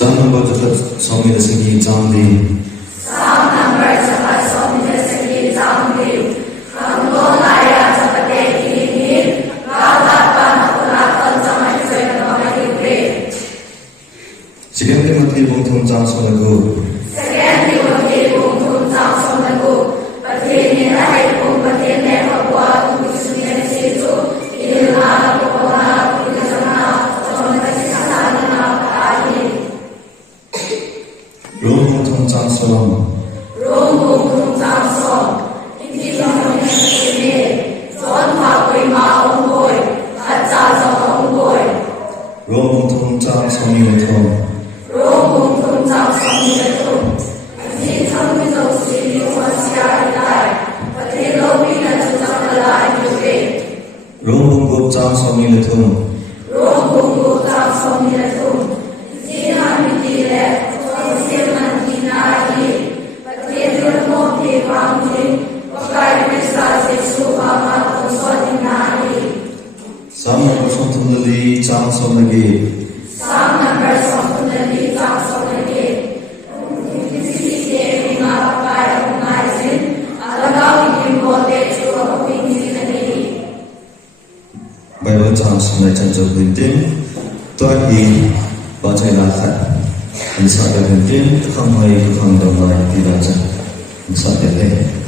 Psalm number Swami Dasaki Jamdi. Psalm number Swami Dasaki Jamdi. Laya Japate Kinir. Gadapan Akunatan Jamai Joyamahipre. Second Timothy Bungthum Jam Sonagu. Second Timothy Bungthum Jam Sonagu. Patini Rai Bung Patini Papua Kusunya Situ. Ilna Papua Kudisana. Jonathan Sana Padi. Rome Bungthum Jam Solam. Rome Bungthum Jam Som. Hindi Jamai Joyamahipre. John Pakui Maungboy. Acha Jongboy. Rome Bungthum Jam Somi Letom. Rome Bungthum Jam Somi Letom. Hindi Kami Zosi Liwasya Itai. Pati Lobi na Tutakala Iluwe. Rome Bunggup Jam Somi Letom. Rome Bunggup Jam Somi Letom. Hindi Nami Dire. Pati Nanti Nari. Pati Dirmo Pibangli. Pakai Mesa Jesu Mama Kuswati Nari. Psalm number Sontunali Jam Sonagi. Psalm number Sontunali Jam Sonagi. Bible Jam Sonai Chanjo Bintin. Tuahi Bacai Lakat. Insya Allah Bintin. Tukang Hai Tukang Damai Tidak Insya Allah.